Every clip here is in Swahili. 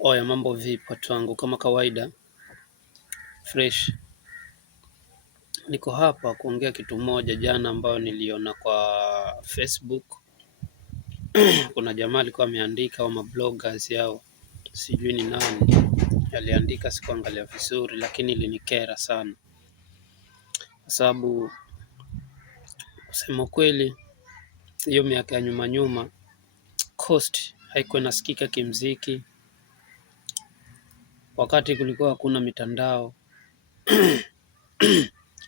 Oya, mambo vipi watu wangu? Kama kawaida fresh. Niko hapa kuongea kitu moja jana ambayo niliona kwa Facebook. Kuna jamaa alikuwa ameandika au mabloggers yao, sijui ni nani aliandika, sikuangalia vizuri, lakini ilinikera sana kwa sababu kusema kweli hiyo miaka ya nyuma Coast haikuwa inasikika kimziki, wakati kulikuwa hakuna mitandao.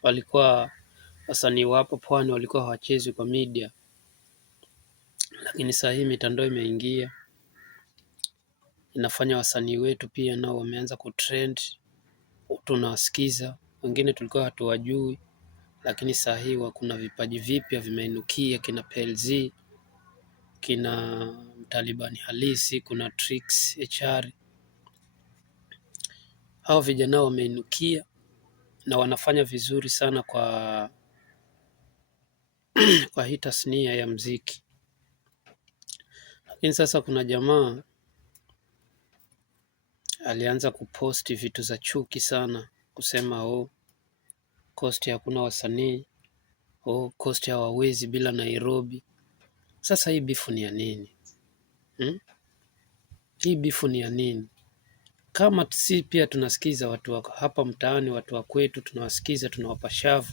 Walikuwa wasanii wapo pwani walikuwa hawachezi kwa media, lakini saa hii mitandao imeingia, inafanya wasanii wetu pia nao wameanza kutrend, tunawasikiza. Wengine tulikuwa hatuwajui, lakini saa hii kuna vipaji vipya vimeinukia, kina PLZ, kina Mtalibani Halisi, kuna Trix HR. Hao vijana wameinukia na wanafanya vizuri sana kwa hii tasnia ya mziki. Lakini sasa kuna jamaa alianza kuposti vitu za chuki sana, kusema Coast hakuna wasanii, Coast hawawezi bila Nairobi. Sasa hii bifu ni ya nini? Hii bifu ni ya nini? Kama si pia tunasikiza watu wako hapa mtaani, watu wa kwetu tunawasikiza, tunawapa shavu,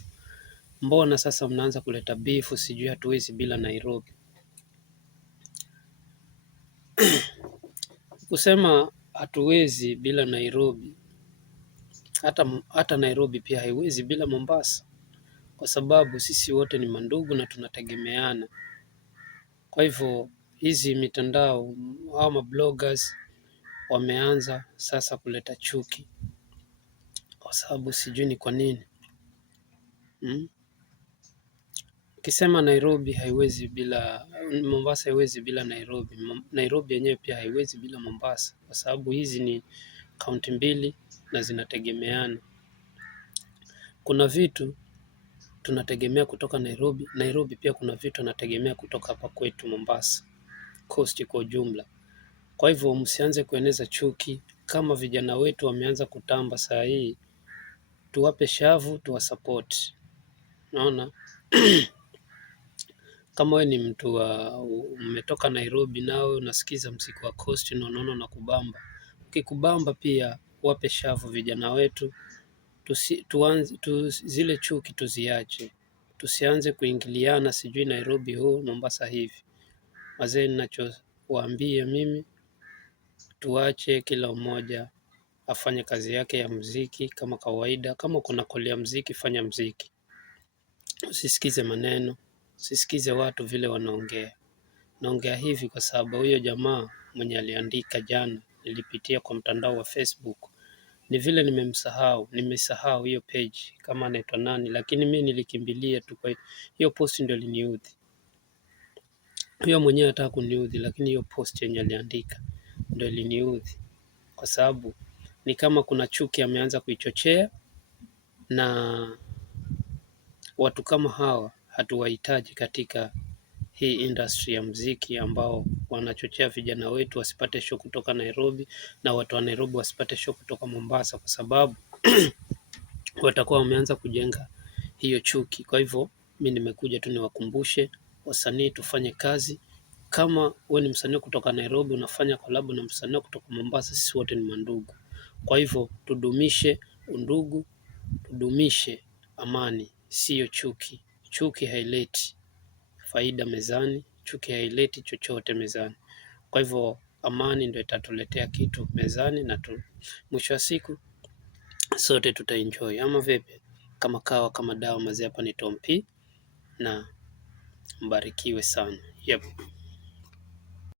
mbona sasa mnaanza kuleta bifu sijui hatuwezi bila Nairobi? Kusema hatuwezi bila Nairobi, hata Nairobi pia haiwezi bila Mombasa, kwa sababu sisi wote ni mandugu na tunategemeana. Kwa hivyo hizi mitandao au mabloggers wameanza sasa kuleta chuki, kwa sababu sijui ni kwa nini. Ukisema Nairobi haiwezi bila Mombasa, haiwezi bila Nairobi. Nairobi yenyewe pia haiwezi bila Mombasa, kwa sababu hizi ni kaunti mbili na zinategemeana. Kuna vitu tunategemea kutoka Nairobi, Nairobi pia kuna vitu anategemea kutoka hapa kwetu Mombasa, Coast kwa ujumla. Kwa hivyo msianze kueneza chuki. Kama vijana wetu wameanza kutamba saa hii, tuwape shavu, tuwasupport. Naona kama we ni mtu umetoka Nairobi nawe unasikiza mziki wa Coast na unaona na kubamba, ukikubamba pia wape shavu vijana wetu. Zile chuki tuziache, tusianze kuingiliana sijui Nairobi Mombasa hivi. Wazee, ninachowaambia mimi, tuache kila mmoja afanye kazi yake ya muziki kama kawaida. Kama kuna koli ya muziki, fanya muziki, usisikize maneno, usisikize watu vile wanaongea. Naongea hivi kwa sababu huyo jamaa mwenye aliandika jana, nilipitia kwa mtandao wa Facebook, ni vile nimesahau hiyo page kama anaitwa nani, lakini mimi nilikimbilia tu kwa hiyo post, ndio iliniudhi. Huyo mwenyewe hataka kuniudhi, lakini hiyo post yenye aliandika ndio iliniudhi, kwa sababu ni kama kuna chuki ameanza kuichochea, na watu kama hawa hatuwahitaji katika hii industry ya muziki, ambao wanachochea vijana wetu wasipate show kutoka Nairobi na watu wa Nairobi wasipate show kutoka Mombasa, kwa sababu watakuwa wameanza kujenga hiyo chuki. Kwa hivyo mimi nimekuja tu niwakumbushe wasanii tufanye kazi. Kama wewe ni msanii kutoka Nairobi unafanya collab na msanii kutoka Mombasa, sisi wote ni mandugu. Kwa hivyo tudumishe undugu, tudumishe amani, sio chuki. Chuki haileti faida mezani, chuki haileti chochote mezani. Kwa hivyo amani ndio itatuletea kitu mezani, na mwisho wa siku sote tutaenjoy. Ama vipi? Kama kawa kama dawa mazee, hapa ni Tom P, na mbarikiwe sana. Yep.